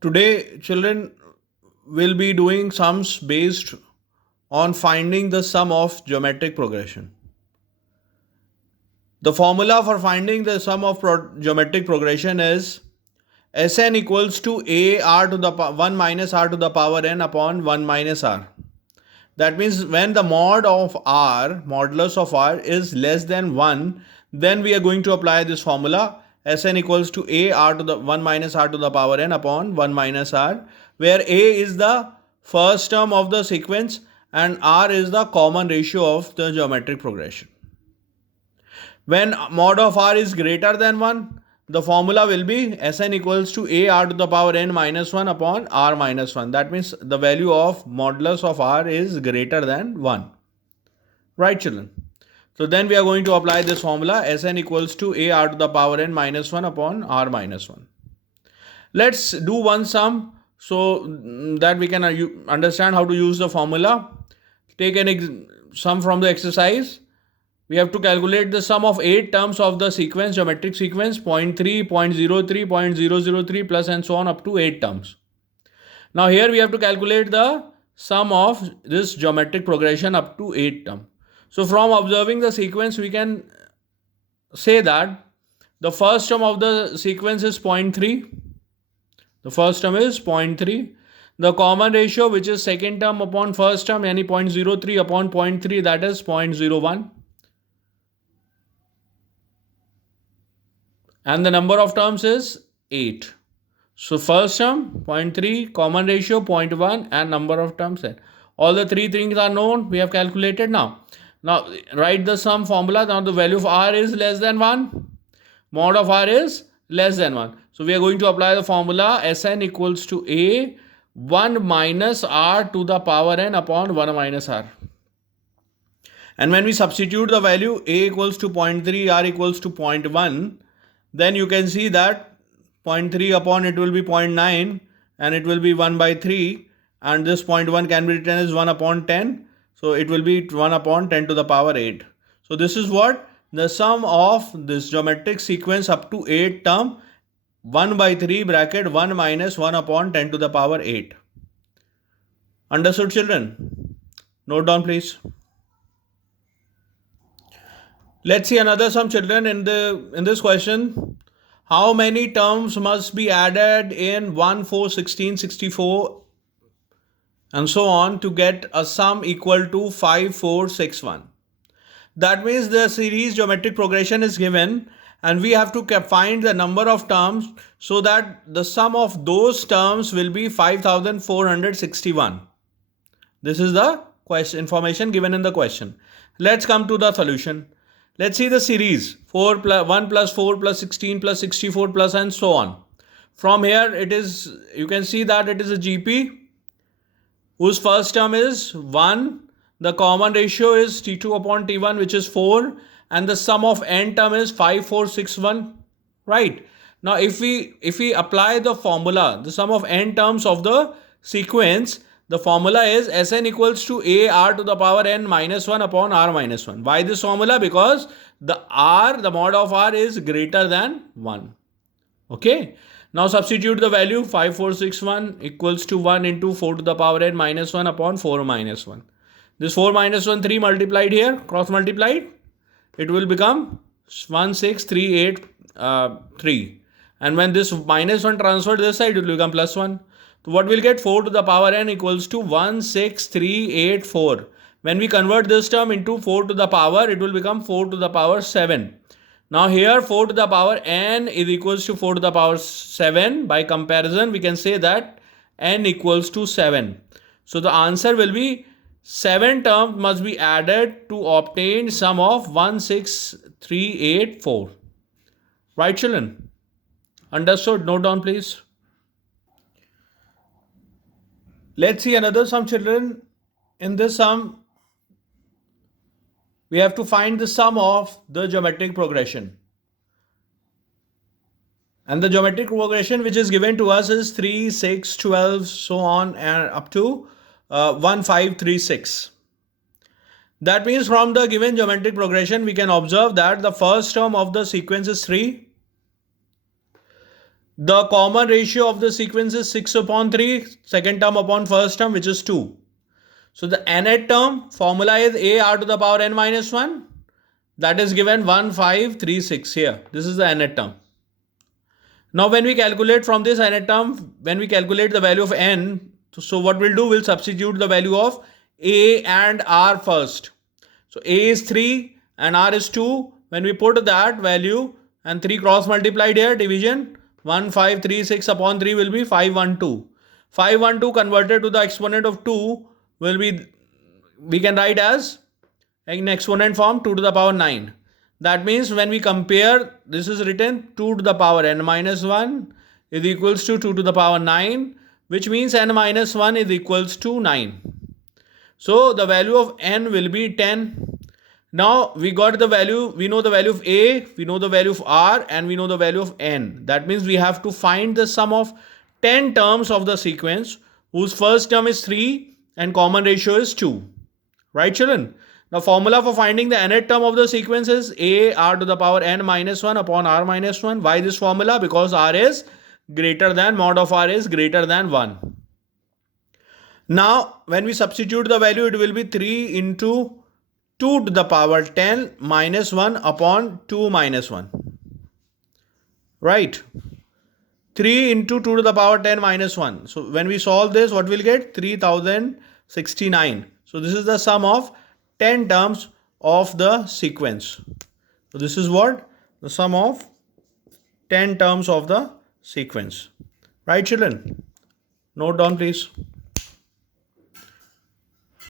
Today, children will be doing sums based on finding the sum of geometric progression. The formula for finding the sum of geometric progression is Sn equals to a r to the 1 minus r to the power n upon 1 minus r. That means when the mod of r, modulus of r is less than 1, then we are going to apply this formula Sn equals to a r to the 1 minus r to the power n upon 1 minus r, where a is the first term of the sequence and r is the common ratio of the geometric progression. When mod of r is greater than 1, the formula will be Sn equals to a r to the power n minus 1 upon r minus 1. That means the value of modulus of r is greater than 1. Right, children? So then we are going to apply this formula Sn equals to a r to the power n minus 1 upon r minus 1. Let's do one sum so that we can understand how to use the formula. Take an sum from the exercise. We have to calculate the sum of 8 terms of the sequence, geometric sequence, 0.3, 0.03, 0.003 plus and so on up to 8 terms. Now here we have to calculate the sum of this geometric progression up to 8 terms. So from observing the sequence, we can say that the first term of the sequence is 0.3. The first term is 0.3. The common ratio, which is second term upon first term, yani 0.03 upon 0.3, that is 0.01. And the number of terms is 8. So first term 0.3, common ratio 0.1 and number of terms 10. All the three things are known. We have calculated now. Now write the sum formula. Now the value of r is less than 1. Mod of r is less than 1. So we are going to apply the formula Sn equals to a 1 minus r to the power n upon 1 minus r. And when we substitute the value a equals to 0.3, r equals to 0.1, then you can see that 0.3 upon it will be 0.9 and it will be 1 by 3, and this 0.1 can be written as 1 upon 10. So it will be 1 upon 10 to the power 8. So this is what the sum of this geometric sequence up to 8 term 1 by 3 bracket 1 minus 1 upon 10 to the power 8. Understood, children? Note down, please. Let's see another sum, children. In this question, how many terms must be added in 1, 4, 16, 64 and so on to get a sum equal to 5, 4, 6, 1? That means the series geometric progression is given and we have to find the number of terms so that the sum of those terms will be 5461. This is the information given in the question. Let's come to the solution. Let's see the series 1 plus 4 plus 16 plus 64 plus and so on. From here you can see that it is a GP whose first term is 1. The common ratio is T2 upon T1, which is 4, and the sum of n term is 5461. Right. Now if we apply the formula, the sum of n terms of the sequence, the formula is Sn equals to a r to the power n minus 1 upon r minus 1. Why this formula? Because the mod of r is greater than 1. Okay. Now substitute the value 5461 equals to 1 into 4 to the power n minus 1 upon 4 minus 1. This 4 minus 1, 3 multiplied here, cross multiplied. It will become 16383. And when this minus 1 transferred this side, it will become plus 1. So what we'll get? 4 to the power n equals to 16384. When we convert this term into 4 to the power, it will become 4 to the power 7. Now here 4 to the power n is equals to 4 to the power 7. By comparison, we can say that n equals to 7. So the answer will be 7 terms must be added to obtain sum of 16384. Right, children? Understood? Note down, please. Let's see another sum, children. In this sum, we have to find the sum of the geometric progression. And the geometric progression which is given to us is 3, 6, 12, so on and up to 1, 5, 3, 6. That means from the given geometric progression, we can observe that the first term of the sequence is 3. The common ratio of the sequence is 6 upon 3, second term upon first term, which is 2. So the nth term formula is a r to the power n minus 1. That is given 1536 here. This is the nth term. Now when we calculate from this nth term, when we calculate the value of n, so what we'll do, we'll substitute the value of a and r first. So a is 3 and r is 2. When we put that value and 3 cross multiplied here, division, 1536 upon 3 will be 512. 512 converted to the exponent of 2 will be, we can write as in exponent form 2 to the power 9. That means when we compare, this is written 2 to the power n minus 1 is equals to 2 to the power 9, which means n minus 1 is equals to 9. So the value of n will be 10. Now we got the value, we know the value of a, we know the value of r, and we know the value of n. That means we have to find the sum of 10 terms of the sequence whose first term is 3 and common ratio is 2. Right, children? The formula for finding the nth term of the sequence is a r to the power n minus 1 upon r minus 1. Why this formula? Because r is greater than, mod of r is greater than 1. Now when we substitute the value, it will be 3 into 2 to the power 10 minus 1 upon 2 minus 1. Right? 3 into 2 to the power 10 minus 1. So when we solve this, what we'll get? 3069. So this is the sum of 10 terms of the sequence. So this is what? The sum of 10 terms of the sequence. Right, children? Note down, please.